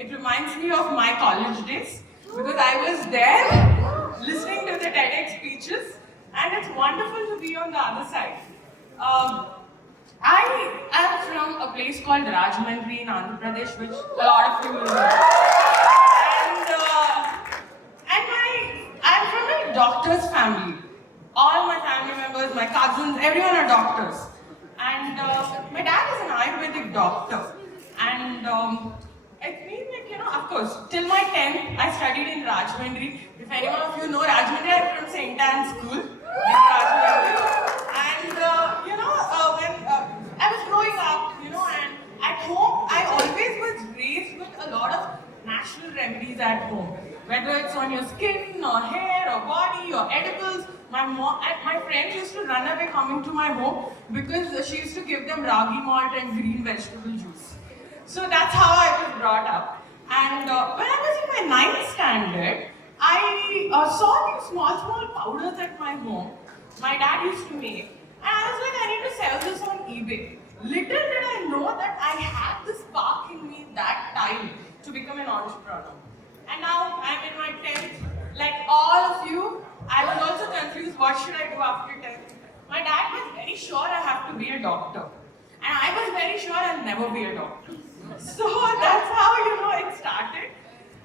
It reminds me of my college days because I was there listening to the TEDx speeches, and it's wonderful to be on the other side. Um, I am from a place called Rajahmundry in Andhra Pradesh, which a lot of you will know. I'm from a doctor's family. All my family members, my cousins, everyone are doctors. And my dad is an Ayurvedic doctor. And it's been like, of course, till my 10th, I studied in Rajahmundry. If any one of you know Rajahmundry, I'm from St. Anne's School in Rajahmundry. And, when I was growing up, and at home, I always was raised with a lot of natural remedies at home. Whether it's on your skin, or hair, or body, or edibles, my mom and my friends used to run away coming to my home because she used to give them ragi malt and green vegetable juice. So that's how I was brought up. And when I was in my 9th standard, I saw these small powders at my home. My dad used to make. And I was like, I need to sell this on eBay. Little did I know that I had this spark in me that time to become an entrepreneur. And now I'm in my 10th. Like all of you, I was also confused, what should I do after 10th? My dad was very sure I have to be a doctor. And I was very sure I'll never be a doctor. So that's how, it started.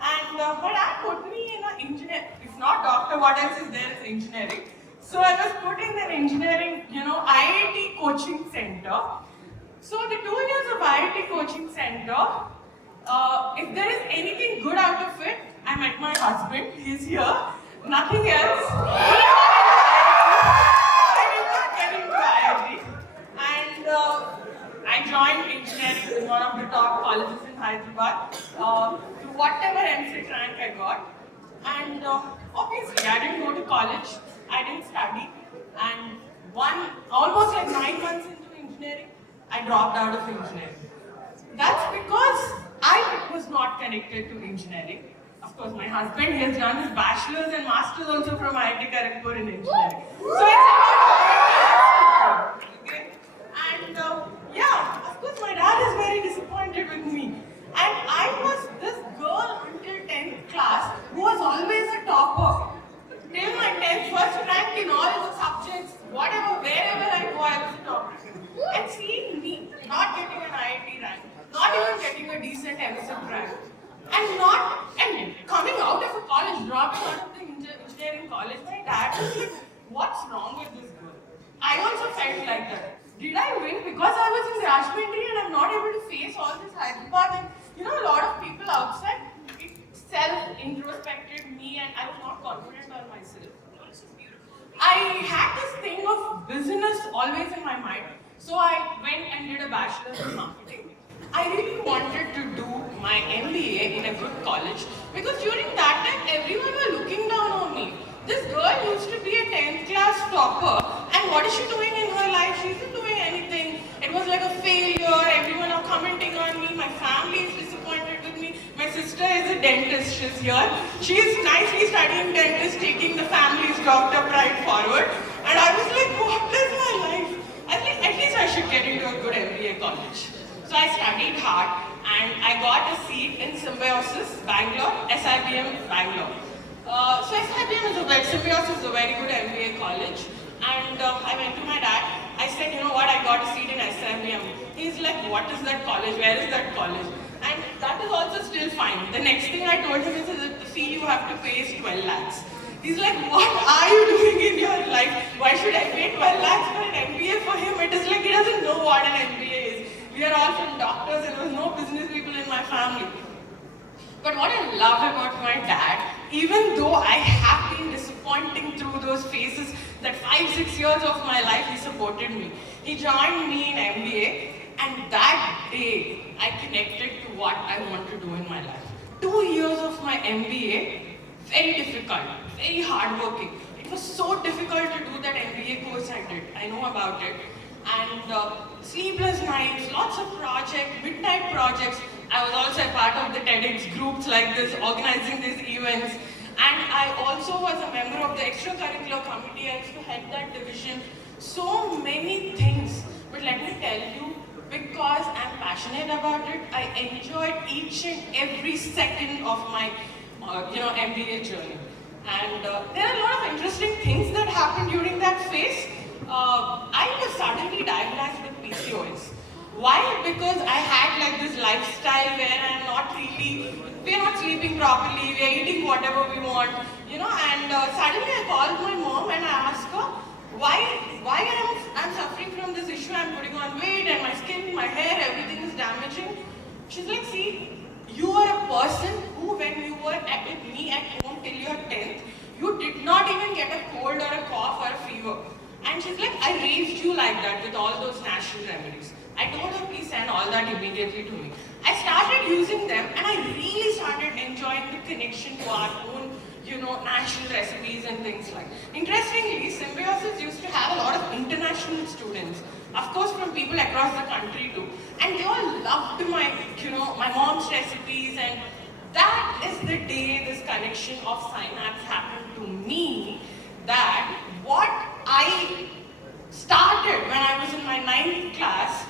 And my dad put me in an engineer. If not doctor, what else is there is engineering. So I was put in an engineering, IIT coaching center. So the 2 years of IIT coaching center, if there is anything good out of it, I met my husband, he's here, nothing else. I did not get into IIT. And I joined engineering in one of the top colleges in Hyderabad. To whatever MCET rank I got. And obviously, I didn't go to college, I didn't study. And almost like 9 months into engineering, I dropped out of engineering. That's because I was not connected to engineering. Of course, my husband, he has done his bachelor's and master's also from IIT Kharagpur in engineering. So it's about okay? And of course, my dad is very disappointed with me. And I was this girl until 10th class who was always a topper. Till my 10th, first rank in all the subjects, whatever, wherever I go, I was a topper. And seeing me not getting an IIT rank, not even getting a decent MCET rank, and coming out of a college, dropping out of the engineering college, my dad was like, what's wrong with this girl? I also felt like that. Did I win because I was in Rajahmundry and I'm not able to face all this Hyderabad? And a lot of people outside, it self-introspected me and I was not confident on myself. I had this thing of business always in my mind. So I went and did a bachelor's in marketing. I really wanted to do my MBA in a good college because during that time everyone was looking down on me. This girl used to be a 10th class topper and what is she doing in her life? She isn't doing anything. It was like a failure, everyone are commenting on me, my family is disappointed with me. My sister is a dentist, she's here. She is nicely studying dentist, taking the family's doctor pride forward. And I was like, what is my life? I think at least I should get into a good MBA college. So I studied hard and I got a seat in Symbiosis, Bangalore, SIBM, Bangalore. Symbiosis is a very good MBA college. And I went to my dad. I said, you know what, I got a seat in SIBM. He's like, what is that college? Where is that college? And that is also still fine. The next thing I told him is that the fee you have to pay is 12 lakhs. He's like, what are you doing in your life? Why should I pay 12 lakhs for an MBA for him? It is like he doesn't know what an MBA is. We are all from doctors and there was no business people in my family. But what I love about my dad, even though I have been disappointing through those phases, that 5-6 years of my life, he supported me. He joined me in MBA and that day, I connected to what I want to do in my life. 2 years of my MBA, very difficult, very hardworking. It was so difficult to do that MBA course I did. I know about it. And sleepless nights, lots of projects, midnight projects. I was also a part of the TEDx groups like this, organizing these events. And I also was a member of the extracurricular committee. I used to head that division. So many things. But let me tell you, because I'm passionate about it. I enjoyed each and every second of my, MBA journey. And there are a lot of interesting things that happened during that phase. I was suddenly diagnosed with PCOS. Why? Because I had like this lifestyle where we're not sleeping properly, we're eating whatever we want, and suddenly I called my mom and I asked her, why I'm suffering from this issue, I'm putting on weight and my skin, my hair, everything is damaging. She's like, see, you are a person who when you were with me at home till your 10th, you did not even get a cold or a cough or a fever. And she's like, I raised you like that with all those natural remedies. I told her, please send all that immediately to me. I started using them and I really started enjoying the connection to our own, natural recipes and things like. Interestingly, Symbiosis used to have a lot of international students, of course from people across the country too. And they all loved my mom's recipes, and that is the day this connection of synapse happened to me, that what I started when I was in my 9th class,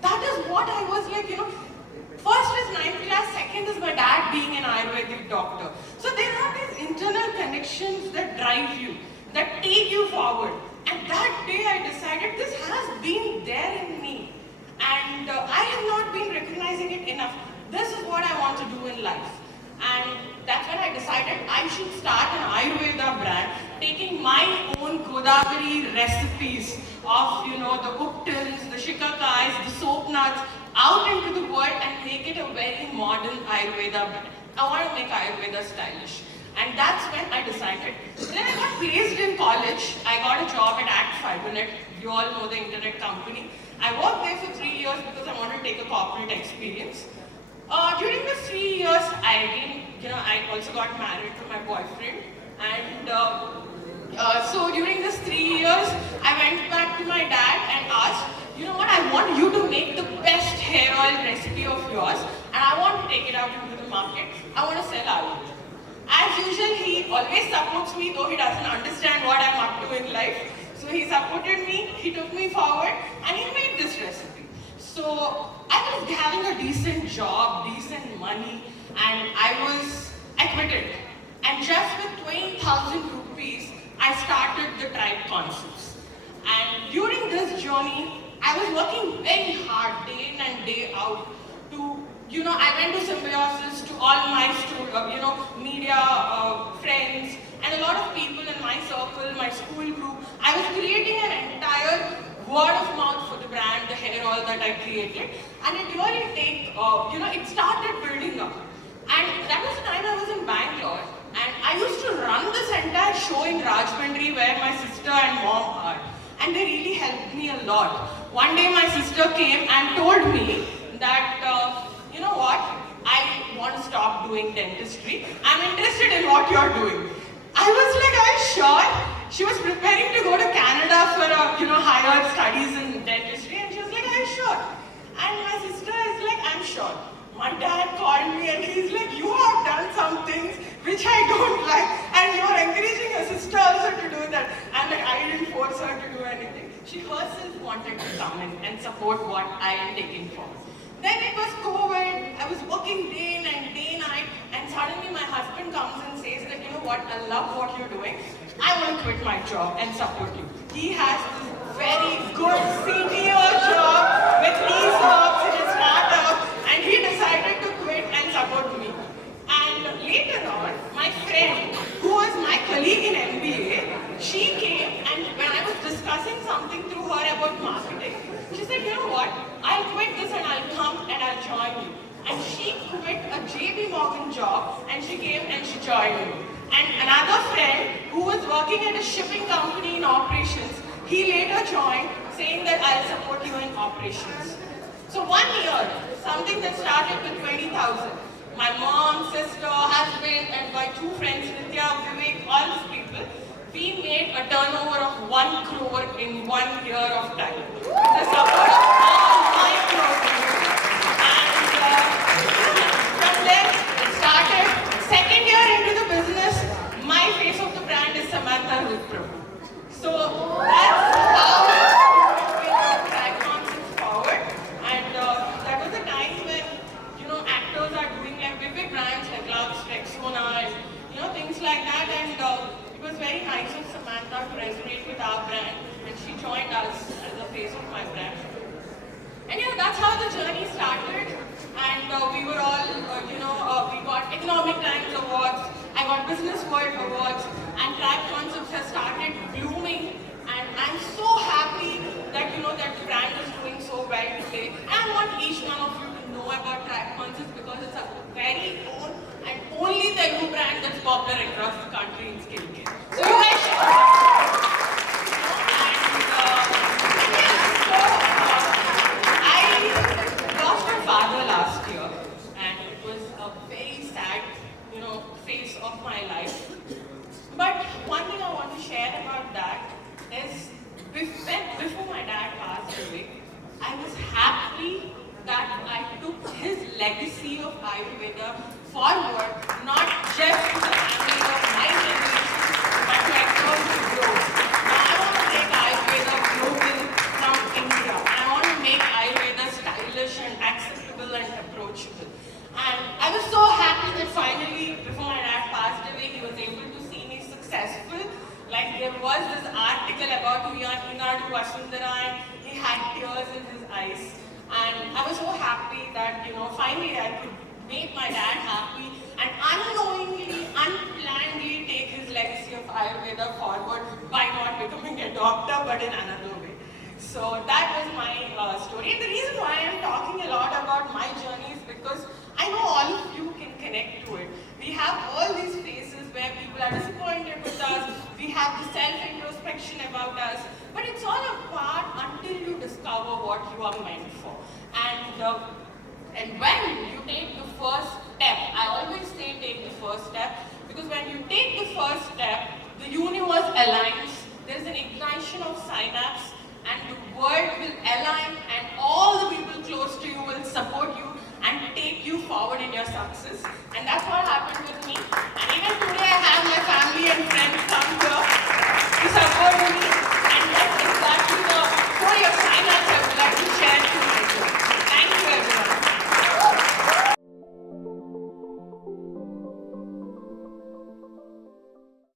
that is what I was like, first is 9th class, second is my dad being an Ayurvedic doctor. So there are these internal connections that drive you, that take you forward. And that day I decided this has been there in me. And I have not been recognizing it enough. This is what I want to do in life. And that's when I decided I should start an Ayurveda brand, taking my own Godavari recipes of, the uptils, the shikakais, the soap nuts, out into the world and make it a very modern Ayurveda brand. I want to make Ayurveda stylish. And that's when I decided. Then I got placed in college. I got a job at Act 5 Minute. You all know the internet company. I worked there for 3 years because I wanted to take a corporate experience. During the 3 years, I also got married to my boyfriend. And so during this 3 years, I went back to my dad and asked, you know what, I want you to make the best hair oil recipe of yours, and I want to take it out into the market. I want to sell Ayurveda. As usual, he always supports me, though he doesn't understand what I'm up to in life. So he supported me, he took me forward, and he made this recipe. So I was having a decent job, decent money, and I quit it. And just with 20,000 rupees, I started the Tribe Concepts. And during this journey, I was working very hard, day in and day out, to, I went to Symbiosis, to all my media friends, and a lot of people in my circle, my school group. I was creating an entire word of mouth for the brand, the hair oil that I created, and it really it started building up. And that was the time I was in Bangalore, and I used to run this entire show in Rajahmundry where my sister and mom are, and they really helped me a lot. One day my sister came and told me that, you know what, I want to stop doing dentistry. I'm interested in what you're doing. I was like, are you sure? She was preparing to go to Canada for higher studies in dentistry, and she was like, are you sure? And my sister is like, I'm sure. My dad called me and he's like, you have done some things which I don't like, and you're encouraging your sister also to do that. I'm like, I didn't force her to do anything. She herself wanted to come in and support what I am taking forward. Then it was COVID, I was working day in and day night, and suddenly my husband comes and says that, you know what, I love what you're doing. I want to quit my job and support you. He has this very good CTO job with ESOPs in a startup, and he decided to quit and support me. And later on, my friend, who was my colleague in MBA, she came, and when I was discussing something through her about marketing, she said, you know what, I'll quit this and I'll come and I'll join you. And she quit a JP Morgan job and she came and she joined me. And another friend who was working at a shipping company in operations, he later joined, saying that I'll support you in operations. So 1 year, something that started with 20,000. My mom, sister, husband, and my 2 friends, Nitya, Vivek, all these people, we made a turnover of 1 crore in 1 year of time. With the support of all my close people. And from there, it started. Second year into the business, my face of the brand is Samantha Vipram. So that's how we bring our Tribe Concepts forward. out to resonate with our brand, and she joined us as the face of my brand. And yeah, that's how the journey started. And we were all, we got Economic Times awards, I got Business World awards, and Track Concepts has started blooming. And I'm so happy that that brand is doing so well today. And I want each one of you to know about Track Concepts because it's a very own and only Telugu brand that's popular across the country in skincare. So you guys should. I lost my father last year, and it was a very sad, phase of my life. But one thing I want to share about that is before my dad passed away, I was happy that I took his legacy of Ayurveda forward, not just to the family of my generation, but to across the globe. Now I want to take Ayurveda global from India. I want to make Ayurveda stylish and acceptable and approachable. And I was so happy that finally, before my dad passed away, he was able to see me successful. Like there was this article about Inadu Vasundhara, and he had tears in his eyes. And I was so happy that, finally I could make my dad happy and unknowingly, unplannedly take his legacy of Ayurveda forward by not becoming a doctor, but in another way. So that was my story. And the reason why I'm talking a lot about my journey is because I know all of you can connect to it. We have all these phases where people are disappointed with us. We have the self-introspection about us. But it's all apart until you discover what you are meant for. And when you take the first step, I always say take the first step, because when you take the first step, the universe aligns, there's an ignition of synapse, and the world